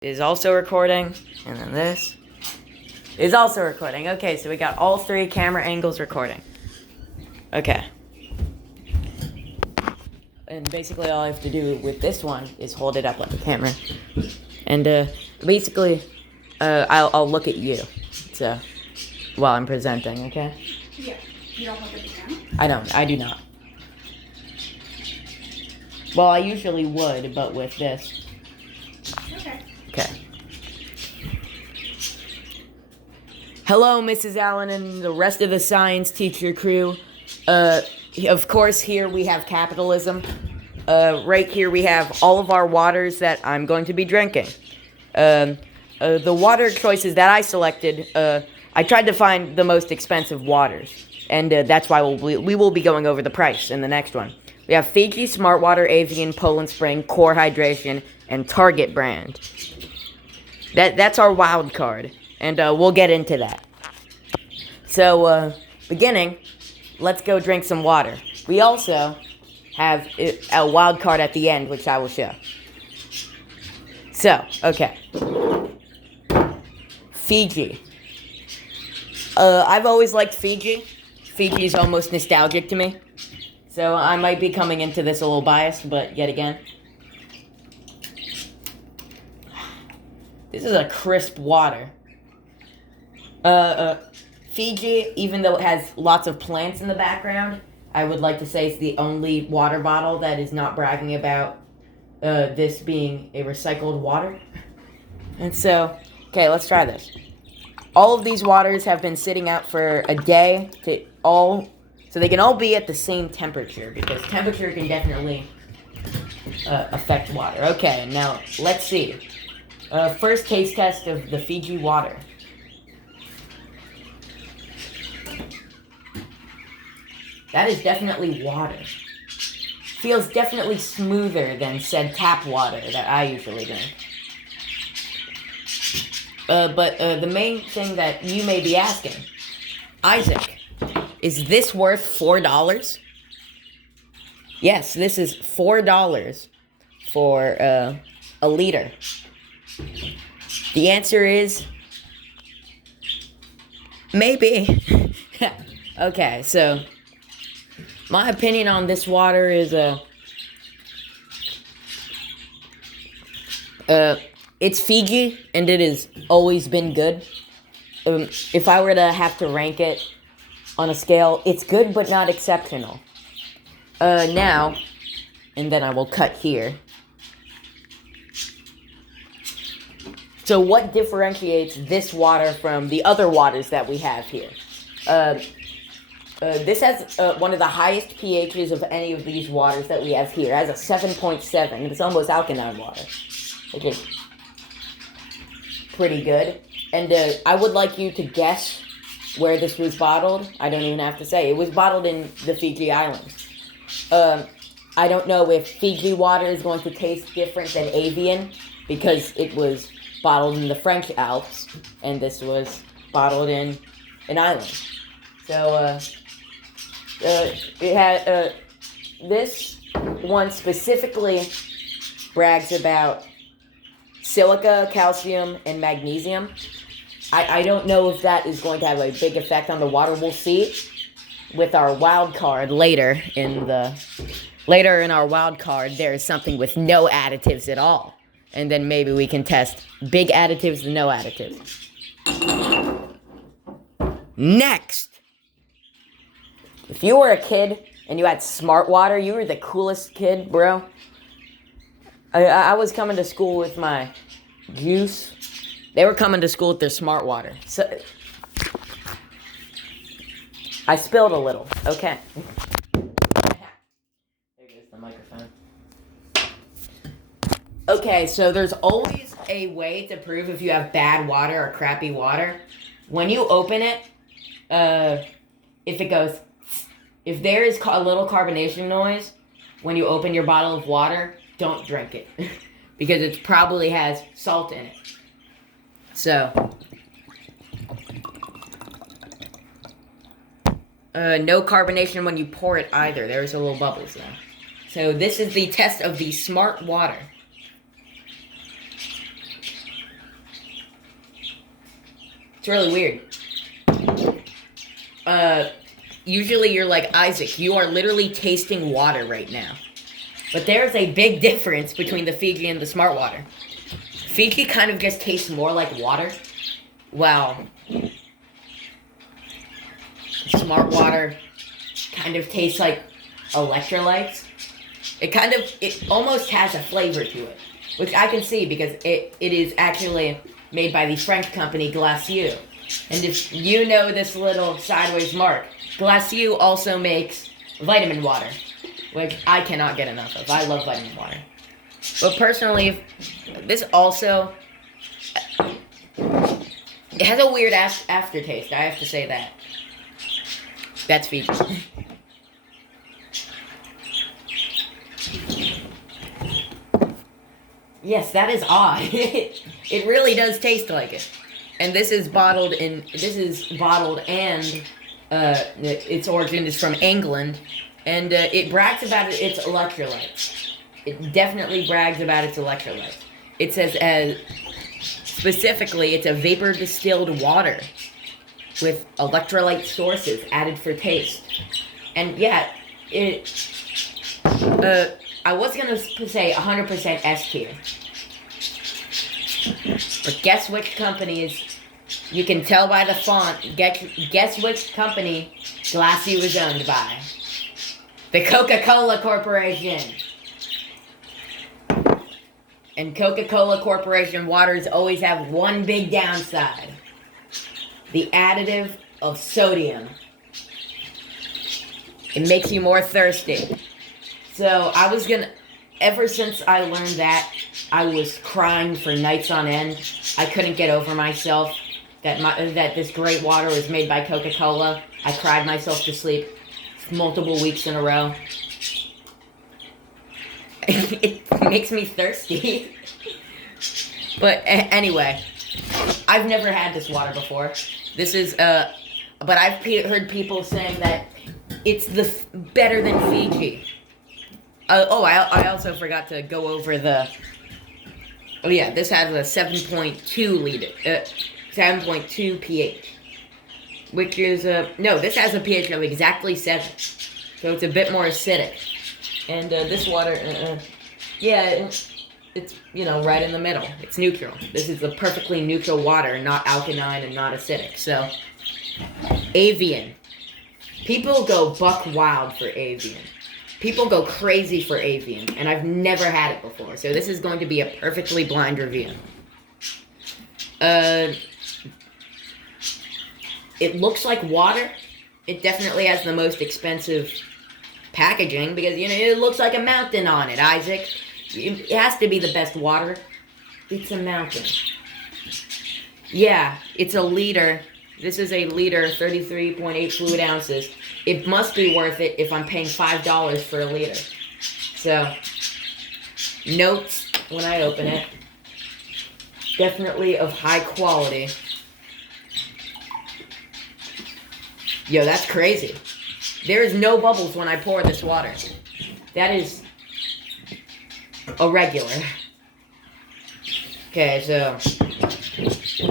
is also recording, and then this is also recording. Okay, so we got all three camera angles recording. Okay. And basically all I have to do with this one is hold it up like a camera. And basically, I'll look at you. So, while I'm presenting, okay? Yeah. You don't look at the camera? I do not. Well, I usually would, but with this. Okay. Okay. Hello, Mrs. Allen and the rest of the science teacher crew. Of course, here we have capitalism. Right here we have all of our waters that I'm going to be drinking. The water choices that I selected, I tried to find the most expensive waters. And that's why we will be going over the price in the next one. We have Fiji, Smart Water, Avian, Poland Spring, Core Hydration, and Target brand. That's our wild card. And we'll get into that. So, beginning, let's go drink some water. We also have a wild card at the end, which I will show. So, okay. Fiji. I've always liked Fiji. Fiji is almost nostalgic to me. So I might be coming into this a little biased, but yet again. This is a crisp water. Fiji, even though it has lots of plants in the background, I would like to say it's the only water bottle that is not bragging about this being a recycled water. And so, okay, let's try this. All of these waters have been sitting out for a day so they can all be at the same temperature, because temperature can definitely affect water. Okay, now let's see. First taste test of the Fiji water. That is definitely water. Feels definitely smoother than said tap water that I usually drink. But the main thing that you may be asking, Isaac, is this worth $4? Yes, this is $4 for a liter. The answer is maybe. Okay, so my opinion on this water is it's Fiji, and it has always been good. If I were to have to rank it on a scale, it's good but not exceptional. Now, and then I will cut here. So what differentiates this water from the other waters that we have here? This has one of the highest pHs of any of these waters that we have here. It has a 7.7. It's almost alkaline water, which is pretty good. And I would like you to guess where this was bottled. I don't even have to say. It was bottled in the Fiji Islands. I don't know if Fiji water is going to taste different than Avian, because it was bottled in the French Alps, and this was bottled in an island. So, it had, this one specifically brags about silica, calcium, and magnesium. I don't know if that is going to have a big effect on the water. We'll see with our wild card later in our wild card. There is something with no additives at all, and then maybe we can test big additives and no additives. Next, if you were a kid and you had Smart Water, you were the coolest kid, bro. I was coming to school with my juice. They were coming to school with their Smart Water. So I spilled a little. Okay. There goes the microphone. Okay, so there's always a way to prove if you have bad water or crappy water. When you open it, if there is a little carbonation noise when you open your bottle of water, don't drink it. Because it probably has salt in it. So, no carbonation when you pour it either. There's a little bubbles there. So this is the test of the Smart Water. It's really weird. Usually you're like, Isaac, you are literally tasting water right now. But there's a big difference between the Fiji and the Smart Water. Fiji kind of just tastes more like water, while Smart Water kind of tastes like electrolytes. It almost has a flavor to it, which I can see because it is actually made by the French company Glacieux. And if you know this little sideways mark, Glacieux also makes vitamin water, which I cannot get enough of. I love vitamin water. But personally, this also, it has a weird aftertaste, I have to say that. That's Fiji. Yes, that is odd. It really does taste like it. And this is bottled and its origin is from England, and it brags about its electrolytes. It definitely brags about its electrolytes. It says specifically it's a vapor distilled water with electrolyte sources added for taste. And yeah, I was gonna say 100% S tier. But guess which company is, you can tell by the font, guess which company Glacieux is owned by. The Coca-Cola Corporation. And Coca-Cola Corporation waters always have one big downside. The additive of sodium. It makes you more thirsty. So ever since I learned that, I was crying for nights on end. I couldn't get over myself that this great water was made by Coca-Cola. I cried myself to sleep multiple weeks in a row. It makes me thirsty. But anyway, I've never had this water before. This is but I've heard people saying that it's better than Fiji. I also forgot to go over this has a 7.2 pH, which is this has a pH of exactly 7, so it's a bit more acidic. And this water, it's right in the middle. It's neutral. This is a perfectly neutral water, not alkaline and not acidic. So, Avian. People go buck wild for Avian. People go crazy for Avian, and I've never had it before, so this is going to be a perfectly blind review. It looks like water. It definitely has the most expensive packaging, because, it looks like a mountain on it, Isaac. It has to be the best water. It's a mountain. Yeah, it's a liter. This is a liter, 33.8 fluid ounces. It must be worth it if I'm paying $5 for a liter. So, notes when I open it. Definitely of high quality. Yo, that's crazy. There is no bubbles when I pour this water. That is irregular. Okay, so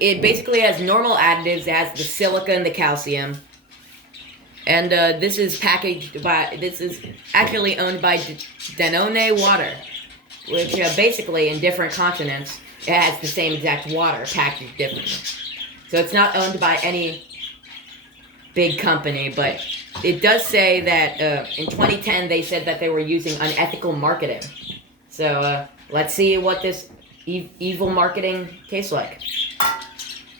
it basically has normal additives. It has the silica and the calcium. And this is actually owned by Danone Water, which basically in different continents, it has the same exact water packaged differently. So it's not owned by any big company, but it does say that in 2010 they said that they were using unethical marketing. So let's see what this evil marketing tastes like.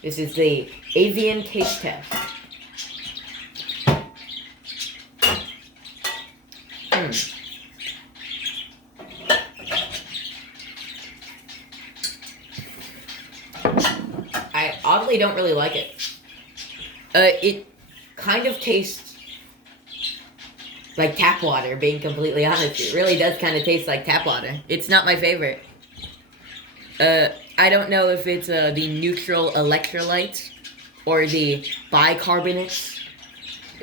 This is the Avian Taste Test. I oddly don't really like it. It kind of tastes like tap water, being completely honest. It really does kind of taste like tap water. It's not my favorite. I don't know if it's the neutral electrolytes or the bicarbonates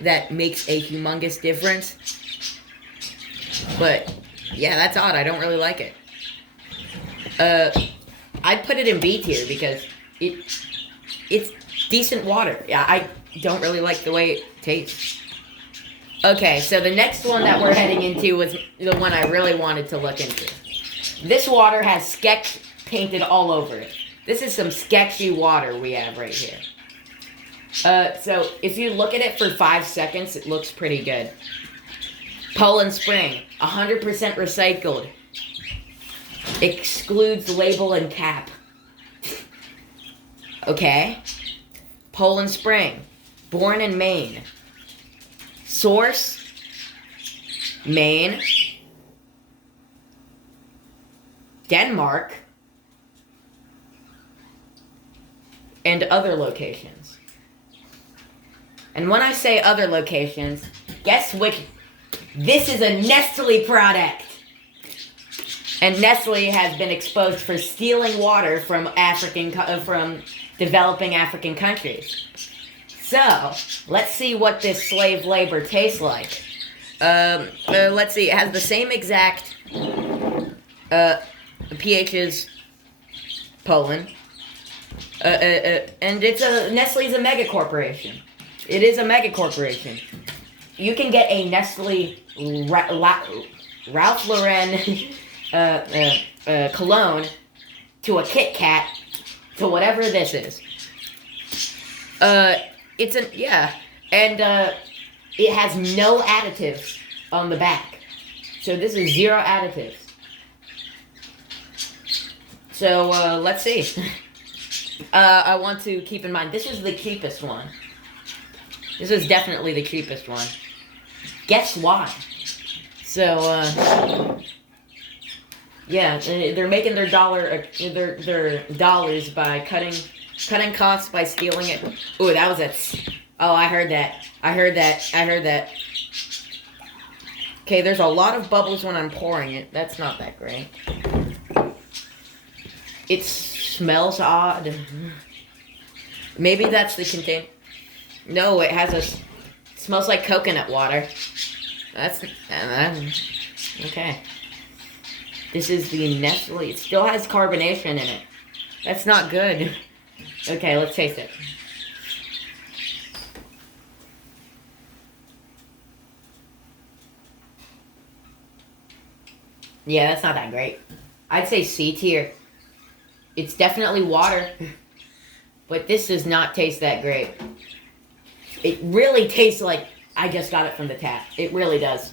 that makes a humongous difference. But yeah, that's odd. I don't really like it. I'd put it in B tier because it's decent water. Yeah, I don't really like the way it tastes. Okay, so the next one that we're heading into was the one I really wanted to look into. This water has sketch painted all over it. This is some sketchy water we have right here. So if you look at it for 5 seconds, it looks pretty good. Poland Spring, 100% recycled. Excludes label and cap. Okay. Poland Spring, born in Maine. Source, Maine, Denmark, and other locations. And when I say other locations, guess which? This is a Nestle product. And Nestle has been exposed for stealing water from from developing African countries. So, let's see what this slave labor tastes like. Let's see. It has the same exact pH as Poland. And Nestle's a mega corporation. It is a mega corporation. You can get a Nestle Ralph Lauren cologne to a Kit Kat to whatever this is. And it has no additives on the back. So this is 0 additives. So let's see. I want to keep in mind, this is the cheapest one. This is definitely the cheapest one. Guess why? So, yeah, they're making their dollars by cutting costs by stealing it. Ooh, that was oh, I heard that. Okay, there's a lot of bubbles when I'm pouring it. That's not that great. It smells odd. Maybe that's the contain. No, it smells like coconut water. That's okay. This is the Nestle. It still has carbonation in it. That's not good. Okay, let's taste it. Yeah, that's not that great. I'd say C tier. It's definitely water, but this does not taste that great. It really tastes like I just got it from the tap. It really does.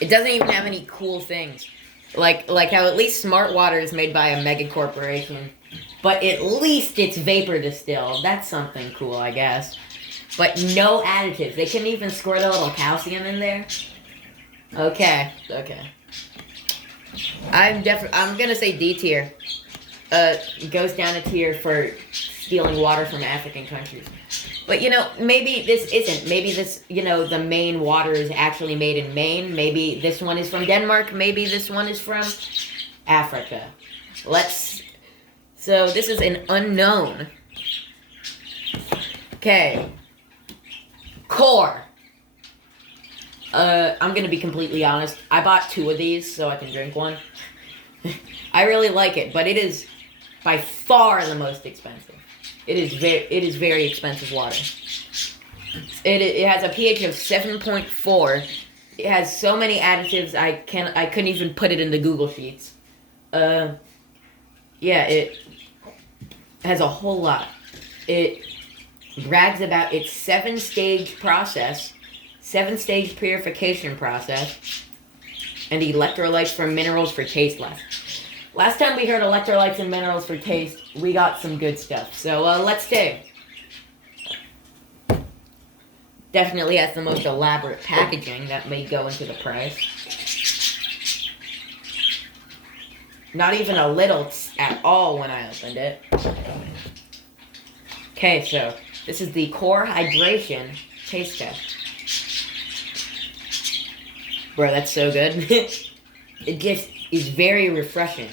It doesn't even have any cool things. Like how at least Smart Water is made by a mega corporation. But at least it's vapor distilled. That's something cool, I guess. But no additives. They couldn't even squirt a little calcium in there. Okay. I'm gonna say D tier. It goes down a tier for stealing water from African countries. But, maybe this isn't. Maybe this, the Maine water is actually made in Maine. Maybe this one is from Denmark. Maybe this one is from Africa. So this is an unknown. Okay. Core. I'm going to be completely honest. I bought 2 of these so I can drink one. I really like it, but it is by far the most expensive. It is very expensive water. It has a pH of 7.4. It has so many additives I couldn't even put it in the Google Sheets. Yeah, it has a whole lot. It brags about its 7-stage purification process, and electrolytes from minerals for taste less. Last time we heard electrolytes and minerals for taste, we got some good stuff. So, let's take. Definitely has the most elaborate packaging that may go into the price. Not even a little at all when I opened it. Okay, so this is the Core Hydration taste test. Bro, that's so good. It just is very refreshing.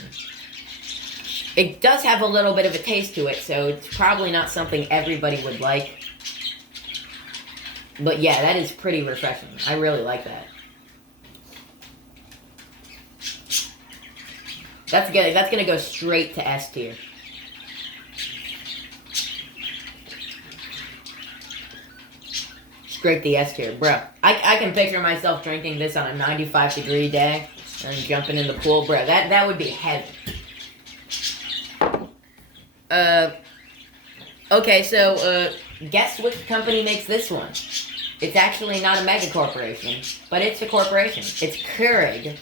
It does have a little bit of a taste to it, so it's probably not something everybody would like. But yeah, that is pretty refreshing. I really like that. That's good. That's gonna go straight to S tier. Scrape the S tier, bro. I can picture myself drinking this on a 95-degree day and jumping in the pool, bro. That would be heavy. Okay, so, guess which company makes this one? It's actually not a mega corporation, but it's a corporation. It's Keurig.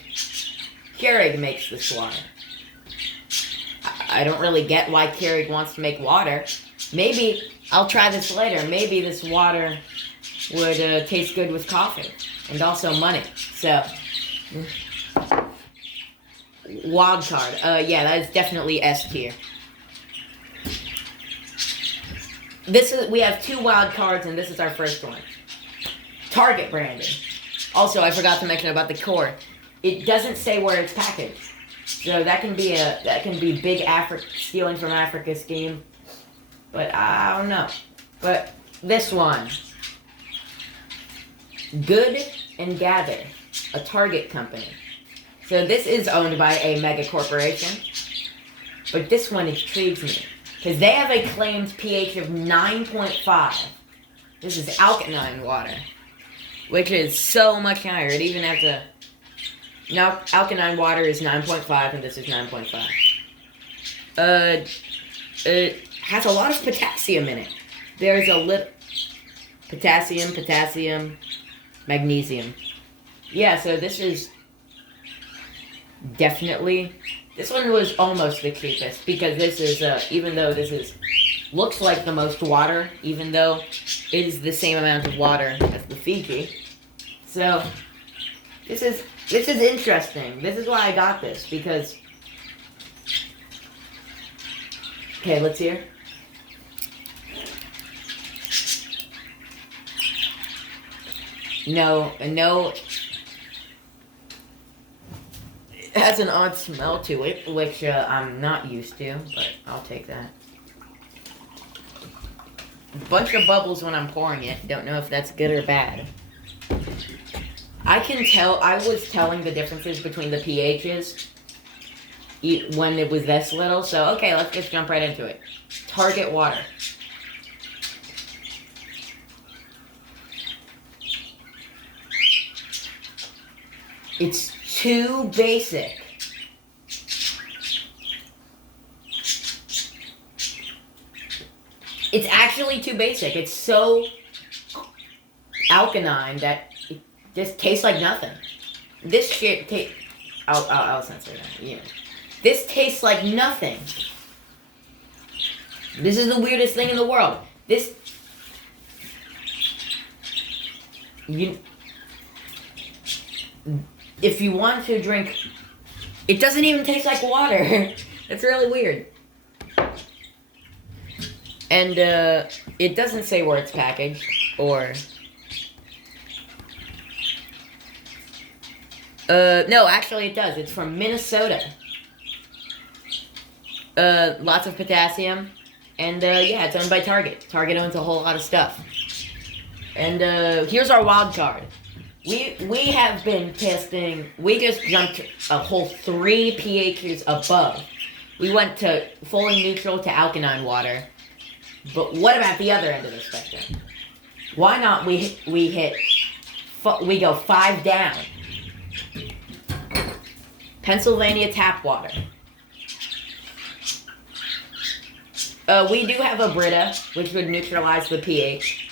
Keurig makes this water. I don't really get why Keurig wants to make water. Maybe, I'll try this later, maybe this water would taste good with coffee. And also money. So, wild card. Yeah, that is definitely S tier. We have 2 wild cards, and this is our first one. Target branding. Also, I forgot to mention about the core. It doesn't say where it's packaged, so that can be big stealing from Africa scheme. But I don't know. But this one, Good and Gather, a Target company. So this is owned by a mega corporation, but this one intrigues me. Because they have a claimed pH of 9.5. This is alkaline water. Which is so much higher. It even has a... Now, alkaline water is 9.5 and this is 9.5. It has a lot of potassium in it. There's a little... Potassium, magnesium. Yeah, so this is... Definitely... This one was almost the cheapest, because this is, even though this is, looks like the most water, even though it is the same amount of water as the Fiji. So, this is interesting. This is why I got this, because, okay, let's hear. No, it has an odd smell to it, which I'm not used to, but I'll take that. Bunch of bubbles when I'm pouring it. Don't know if that's good or bad. I can tell, I was telling the differences between the pHs when it was this little, so okay, let's just jump right into it. Target water. It's too basic. It's actually too basic. It's so alkaline that it just tastes like nothing. This shit I'll censor that. Yeah. This tastes like nothing. This is the weirdest thing in the world. If you want to drink, it doesn't even taste like water. It's really weird. And it doesn't say where it's packaged or. No, actually it does. It's from Minnesota. Lots of potassium, and yeah, it's owned by Target. Target owns a whole lot of stuff. And here's our wild card. We have been testing. We just jumped a whole 3 pHs above. We went to fully neutral to alkaline water. But what about the other end of the spectrum? Why not we go 5 down? Pennsylvania tap water. We do have a Brita, which would neutralize the pH.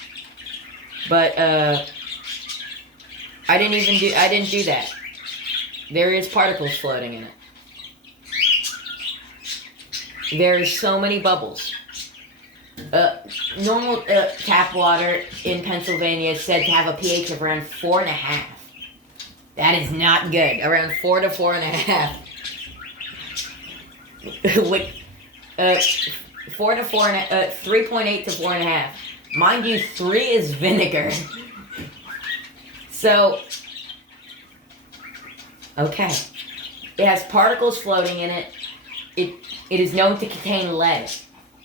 But I didn't do that. There is particles floating in it. There is so many bubbles. Normal tap water in Pennsylvania is said to have a pH of around 4.5. That is not good. Around 4 to 4.5. 4 to 4 3.8 to 4.5. Mind you, 3 is vinegar. So, okay. It has particles floating in it. It is known to contain lead.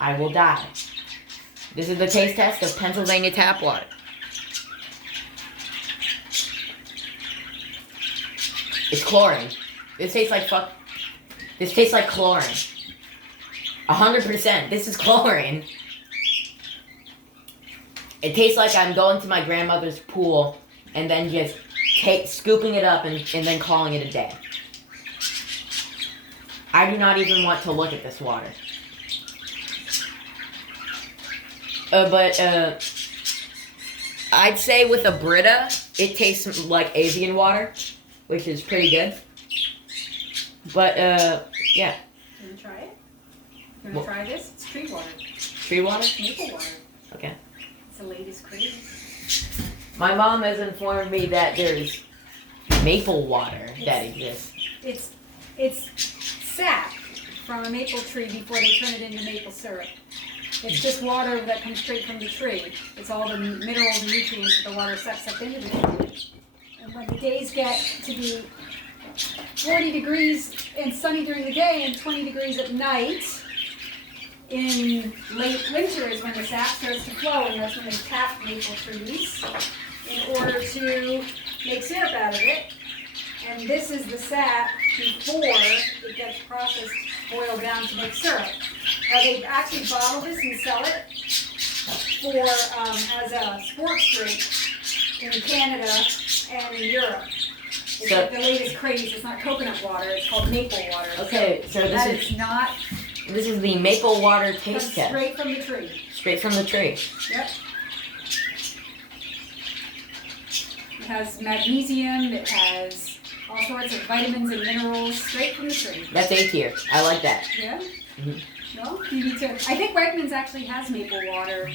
I will die. This is the taste test of Pennsylvania tap water. It's chlorine. This tastes like fuck. This tastes like chlorine. 100%. This is chlorine. It tastes like I'm going to my grandmother's pool and then just scooping it up and then calling it a day. I do not even want to look at this water. But I'd say with a Brita, it tastes like Avian water, which is pretty good. But yeah. You wanna try it? You wanna try this? It's tree water. Tree water? Maple water. Okay. It's the latest craze. My mom has informed me that there's maple water that exists. It's sap from a maple tree before they turn it into maple syrup. It's just water that comes straight from the tree. It's all the minerals and nutrients that the water sucks up into the tree. And when the days get to be 40 degrees and sunny during the day and 20 degrees at night, in late winter is when the sap starts to flow, and that's when they tap maple trees in order to make syrup out of it. And this is the sap before it gets processed, boiled down to make syrup. Now they actually bottle this and sell it for as a sports drink in Canada and in Europe. It's So- like the latest craze. It's not coconut water. It's called maple water. Okay, so That this is not is the maple water comes taste test. straight from the tree. Straight from the tree. Yep. It has magnesium. It has all sorts of vitamins and minerals straight from the tree. That's A tier. I like that. Yeah? Mhm. No? You need to. I think Wegmans actually has maple water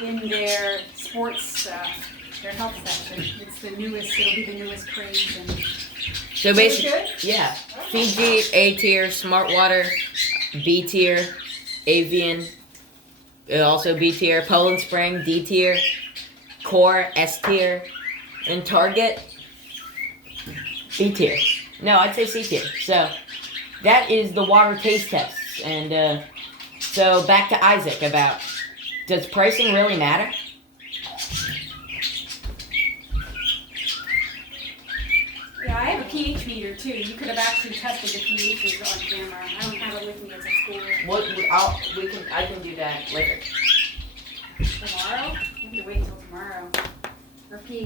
in their sports stuff, their health section. It's the newest, it'll be the newest craze. And So Is it basically, good? yeah. Fiji, A tier. Smart Water, B tier. Avian, also B tier. Poland Spring, D tier. Core, S tier. And Target, B tier. No, I'd say C tier. So that is the water taste tests. And so back to Isaac about, does pricing really matter? yeah, I have a pH meter too. You could have actually tested the pHs on camera. I don't have it with me. It's at school. I can do that later. Tomorrow? You have to wait until tomorrow. Our pH